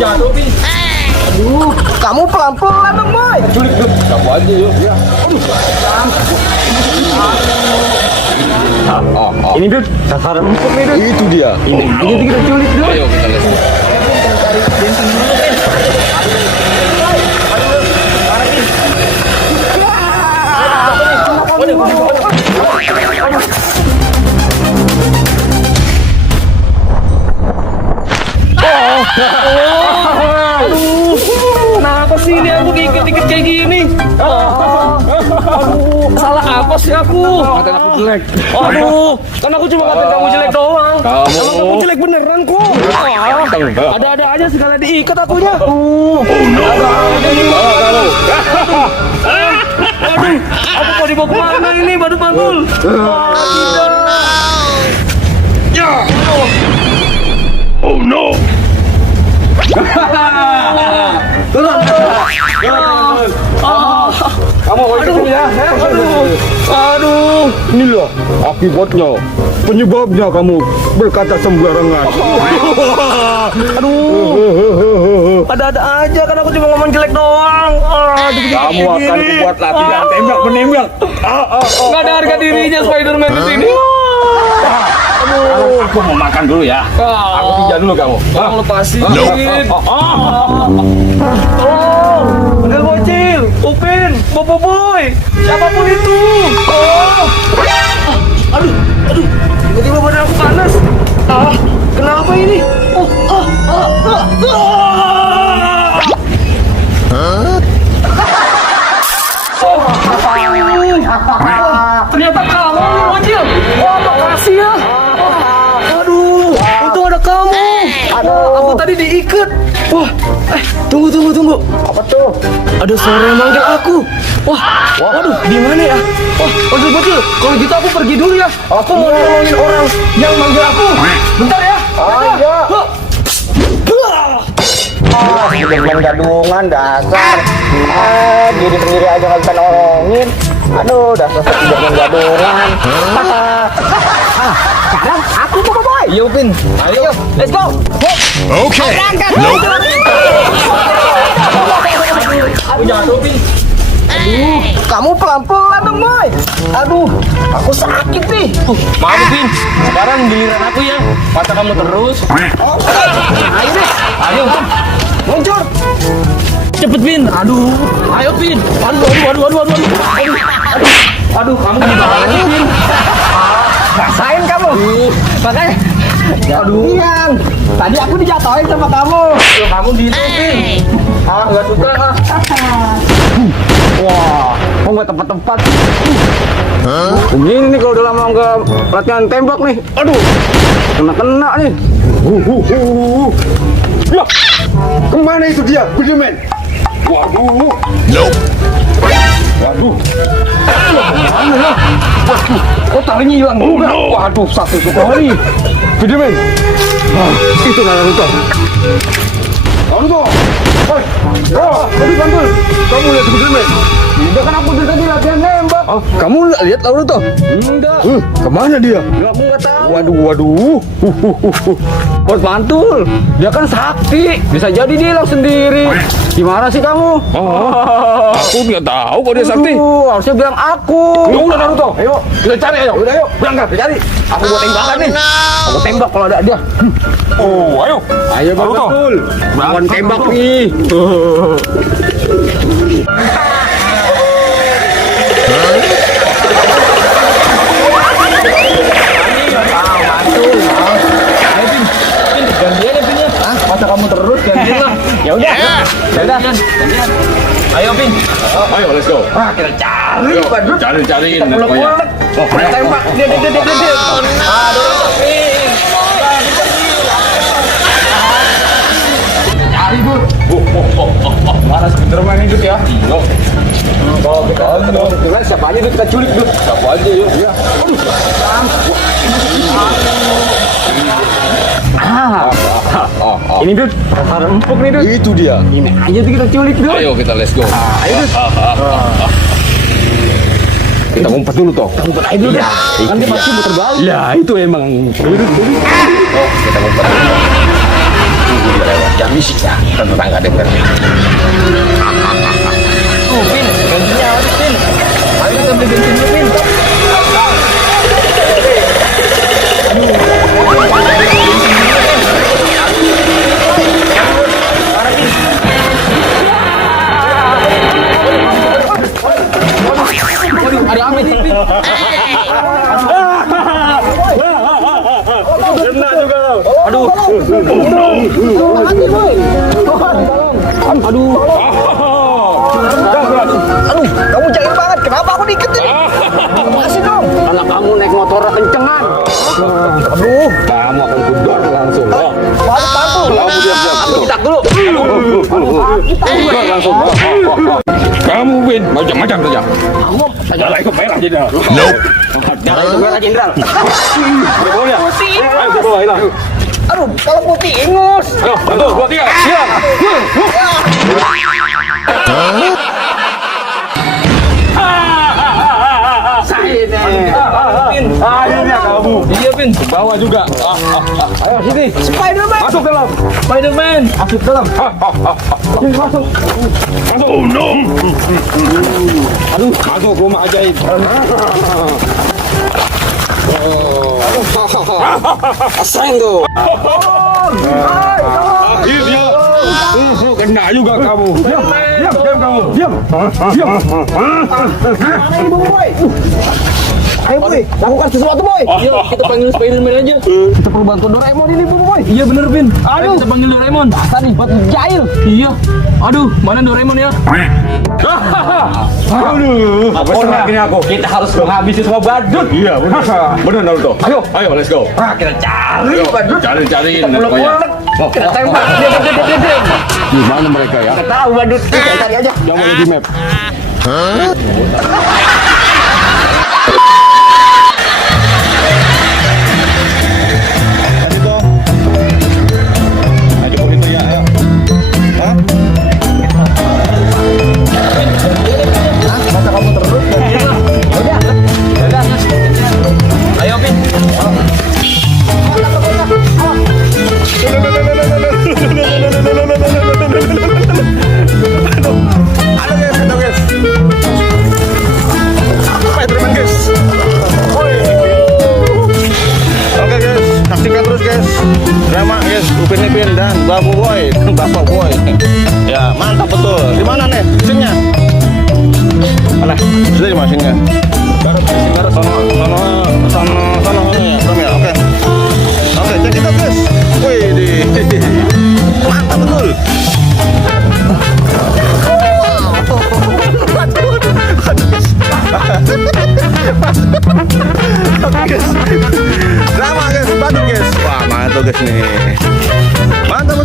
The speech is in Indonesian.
jatuh, Pin. Aduh, kamu pelan-pelan dong, Boy. Culik tuh. Kamu aja yuk. Ya. Ini Dut, sasaran empuk nih Dut. Itu dia. Ini aja kita culik Dut. Ayo kita les. Cari bensin dulu, Pin. Aduh, kenapa sih ini aku ikut-ikut kayak gini? Aduh, salah apa sih aku? Ngatain aku jelek. Aduh, kan aku cuma ngatain kamu jelek doang. Kamu. Emang kamu jelek beneran kok. Ada-ada aja segala diikat akunya. Aduh, aku mau dibawa kemana ini, badut mantul? Tidak. Oh no. Kamu aduh, ya. Aduh. Inilah akibatnya. Penyebabnya kamu berkata sembarangan. Aduh. Ada-ada aja kan aku cuma ngomong jelek doang. Kamu akan kubuat latihan tembak menembak. Nggak ada harga dirinya Spiderman di sini. Aku mau makan dulu ya. Aku pinjam dulu kamu. Tolong lepasin. Tolong. Bener bocil. Upin. Boy. Siapapun itu. Oh. Aduh. Tiba-tiba badan aku panas. Kenapa ini? Ternyata kamu nih bocil. Wah, makasih ya. Aduh, untung ada kamu. Aku tadi diikat. Wah, tunggu. Apa tuh? Ada suara yang manggil aku. Waduh, di mana ya? Bocil, kalau gitu aku pergi dulu ya. Aku mau nolongin orang yang manggil aku. Bentar ya. Iya. Spiderman gadungan dasar. Diri sendiri aja nggak bisa nolongin. Aduh, dasar Spiderman gadungan. Sekarang aku mau Boy. Iya, Upin. Ayo, let's go. Okay. Aku jatuh, Upin. Kamu pelan-pelan dong, Boy. Aduh, aku sakit nih. Maaf, Upin. Sekarang giliran aku ya. Masa kamu terus. Ayo deh, Ayo, Upin. muncul. Cepet, Pin. Aduh. Ayo, Pin. Aduh. Aduh, kamu gimana nih, Pin? Rasain kamu. Makanya. Aduh. Tadi aku dijatuhin sama kamu. Kamu gitu, Pin. Nggak suka. Wah, kok nggak tempat-tempat? Begini nih kalau udah lama nggak latihan tembak nih. Aduh, kena nih. Ya, kemana itu dia, Budiman? Waduh. Nope. Waduh. Mana ya? Waduh, kok talinya hilang juga? Waduh, satu sekali. Budiman. Itu Naruto. Naruto. Hoi. Tadi bantul. Kamu lihat Budiman? Tidak, kan aku tadi latihan nembak. Oh, kamu lihat Naruto? Enggak. Kemana dia? Aku nggak tahu. Waduh. Bos mantul, dia kan sakti, bisa jadi dia hilang sendiri. Gimana sih kamu? Aku nggak tahu kok dia sakti. Harusnya bilang aku. Ya udah Naruto. Ayo, Kita cari ayo. udah yuk, berangkat cari. Aku buat tembakan nih. Aku tembak kalau ada dia. Oh, ayo. Ayo Bang Naruto. Betul. Lawan tembak nih. Gantian ya, Pin ya. Masa kamu terus gantian lah. Ya udah. Gantian. Ayo, Pin. Ayo, let's go. Kita cari. Ayo, cari-cariin. Ulek-ulek. Tembak. Dia. Aduh, Pin. Cari, Bud. Mana Spiderman ini Dut ya? Kalau kita dengan siapa aja Dut, kita culik Dut. Siapa aja yuk. Ya. Ini Dut, sasaran empuk nih Dut. Itu dia. Ini aja tuh kita culik Dut. Ayo kita let's go. Ayo Dut. Kita ngumpet dulu toh. Ngumpet aja dulu dah. Kan dia pasti muter balik. Ya itu emang. Kita ngumpet. Jadi bisiknya tentang nggak denger. Pin, bensinnya habis, Pin. Ayo kita beli bensin dulu, Pin. Waduh, ada apa nih, Pin? Kena juga kau. Aduh. Aduh. Aduh, kamu jahil banget. Kenapa aku diiketin? Makasih dong. Anak kamu naik motor kencengan. Aduh, Kamu akan kudor langsung. bantu. Kamu diam-diam. Aku tak dulu. Kudor langsung. Kamu Win, macam-macam saja. Jangan ikut merah jadi. Jangan itu merah jenderal. Boleh. Ayo ke bawah hilang. Aduh, kalau putih ingus. Ayo, 1, 2, 3. Siap. Akhirnya kamu. Iya, Pin. Bawa juga. Ayo sini. Spiderman. Masuk dalam. Spiderman. Masuk dalam. Sini, masuk. Masuk. Oh no. Aduh, masuk rumah ajaib. Asing tuh. Akhirnya. Kena juga kamu. Diam, diam, diam kamu. Diam. Diam. Ayo boy, lakukan sesuatu boy. Iya, kita panggil Spiderman aja. Kita perlu bantu Doraemon ini boy. Iya bener, Pin. Aduh, kita panggil Doraemon. Tadi buat jahil. Iya. Aduh, mana Doraemon ya? Aduh, besar ini aku. Kita harus menghabisi semua badut. Iya, benar. Benar Naruto. Ayo, let's go. Kita cari Ayo, badut. cari-cariin. Kita tembak. Dia. Di mana mereka ya? Kita tahu badut. Kita cari aja. Yang mana di map? Ayo, Pin. Spiderman guys. Oke guys, saksikan terus guys. Drama guys, Upin Ipin dan Bapak Boy. Bapak Boy. Ya mantap betul. Di mana nih mesinnya? Mana? Sudah di mesinnya. Garut, sono ya, belum ya. Oke. Oke, cek itu guys. Wih, mantap betul. Oke guys, drama guys, bantu guys. Wah mantap guys nih, mantap